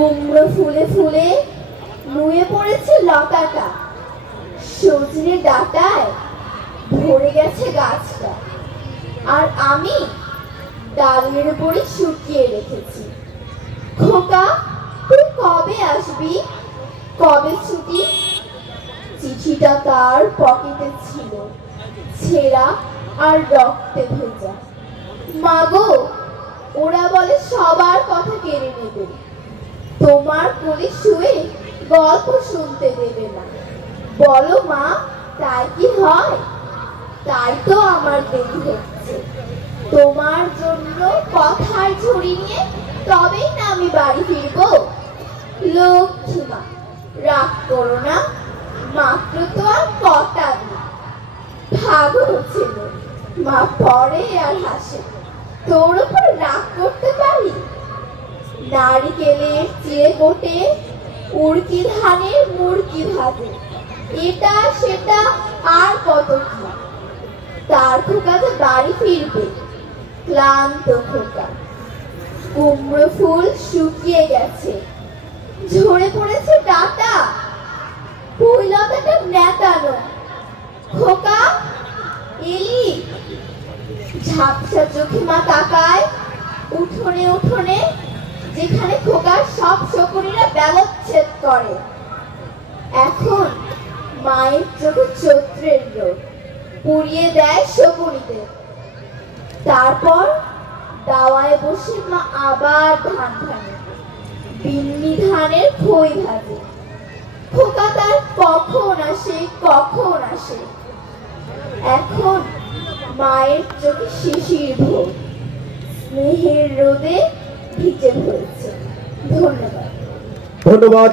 কুমড়ো ফুলে ফুলে নুয়ে পড়েছে লতাটা, সজনে ডাঁটায় ভরে গেছে গাছটা। আর আমি ডালের উপরে শুকিয়ে রেখেছি। খোকা, তুই কবে আসবি, কবে ছুটি? চিঠিটা তার পকেটে ছিল, ছেঁড়া আর রক্তে ভেজা। মাগো, ওরা বলে সবার কথা কেড়ে নেবে, তোমার কোলে শুয়ে গল্প শুনতে দেবে না। বলো মা, তাই কি হয়? তাই তো আমার দেরি হচ্ছে। তোমার জন্য কথার ঝুড়ি নিয়ে তবেই না আমি বাড়ি ফিরবো। লক্ষ্মী মা, রাগ করো না, মাত্র তো আর কটা দিন। ভাগো ছিল, মা পড়ে আর হাসে। তোর উপর রাগ করতে পারি? নারিকেলের চিড়ে কোটে, উড়কি ধানের মুড়কি ভাজে, এটা সেটা আর কত কি। তার খোকা যে বাড়ি ফিরবে, ক্লান্ত খোকা। কুমড়ো ফুল শুকিয়ে গেছে, ঝরে পড়েছে ডাঁটা, লতাটা নেতানো। খোকা, এলি? ঝাপসা চোখে মা তাকায় উঠোনে উঠোনে, যেখানে খোকার সব শকুনিরা ব্যবচ্ছেদ করে। এখন মায়ের চোখে চৈত্রের রোদ পুড়িয়ে দেয় শকুনিদের। তারপর দাওয়ায় বসে মা আবার ধান ভাঙে, বিন্নি ধানের খই ভাজে। খোকা তার কখন আসে, কখন আসে। এখন মায়ের চোখে শিশির ভোর, স্নেহের রোদে ভিজে পড়েছে। ধন্যবাদ। ধন্যবাদ।